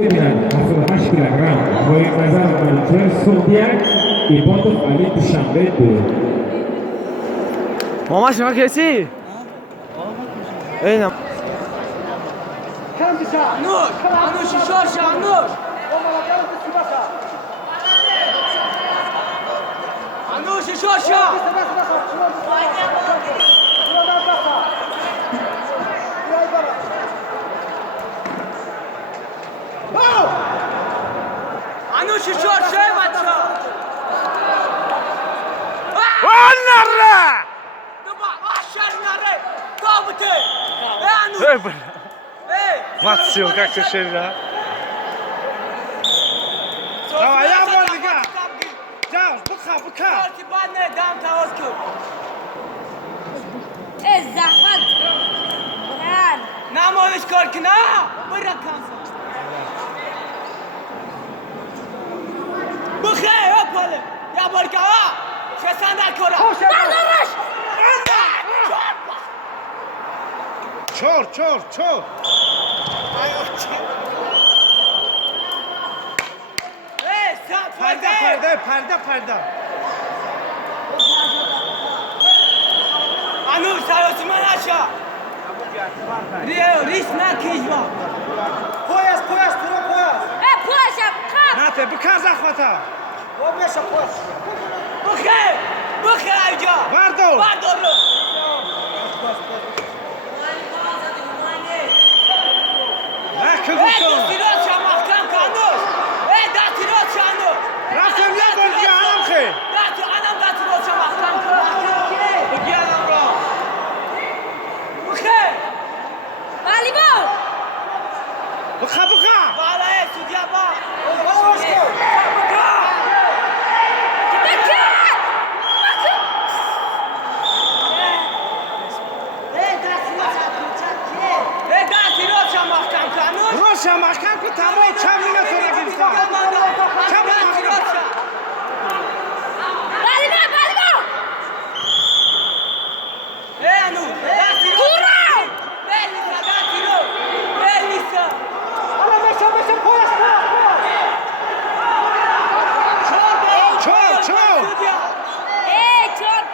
88 kg. Voyez Nazar Malcher, Sondiak et Bondov Ali Dushanbe 2. ماما شما کسی؟ اینم انوش انوش شارش انوش انوش شارش انوش شارش بچه نره آشار نره تابوته انوش Матсил, как ты шерила? Давай, я вольга! Джаус, бука! Артибанне дам таоску. زحمت برن نمایش کار کنه برا کانسا بخیر اپاله یا برگا شسان در کاره بردارش Çor! سات Perde! انوش سراسو من اشا ریس نکیجوا Poyas, pura poyas. پاشم کپ Nate, bıkan zaxvata! O meşe poyas. بخیر اینجا Vardor! بردار رو Nakı دستی guston! رو چه محکم کنوش دستی رو چه انوش Raftem ya bolgi anam xey! دستی انم دستی رو چه محکم کنوش بگی انم را بخیر والیبال Bıka! بالای سودیا با Hoş gel. دستی رو چه محکم کنوش Roşa mahkam ku tamam çamına sonra girsa! دستی رو چه والیبال انو دستی رو بلیسا دستی رو بلیسا Ana meşe poyas. Çor! سودیا چهار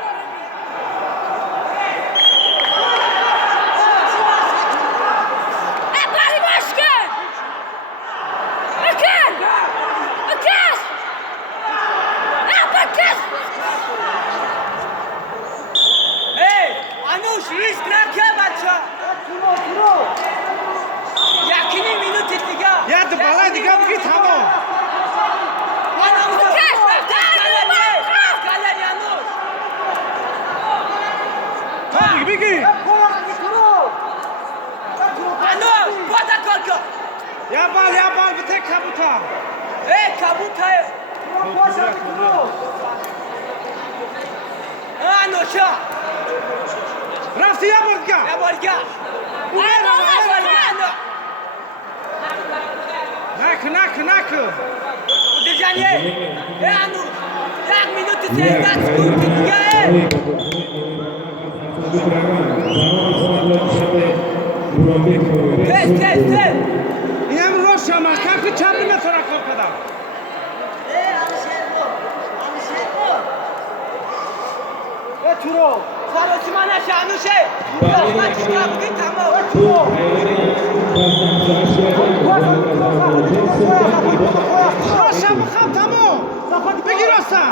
والیبالش کن بکش انوش ریسک نکه بچه یکی مینوت دیگه Yedi bala diga bıgı tamam! گالری انوش Tamam bıgı! انوش پاتا کار کن Ya bal bir tek kabuta! کبوت انوشا Rafti ya bolga! یا بارگا Nakı! دیجانیه انوش یک مینوت سه دست کن دیگه تست İnem roşa mahkam ku çamına sonra korkada! Turo. سراسی من انوشه من چیکار بگی تمام Roşa bıkam tamam! Bıgı roşa!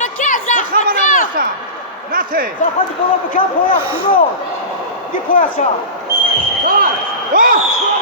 بکش Bıkamana زحمت roşa! Nate! Zafadi baba bıkan poyas. Turo. Di poyas ya. Oh!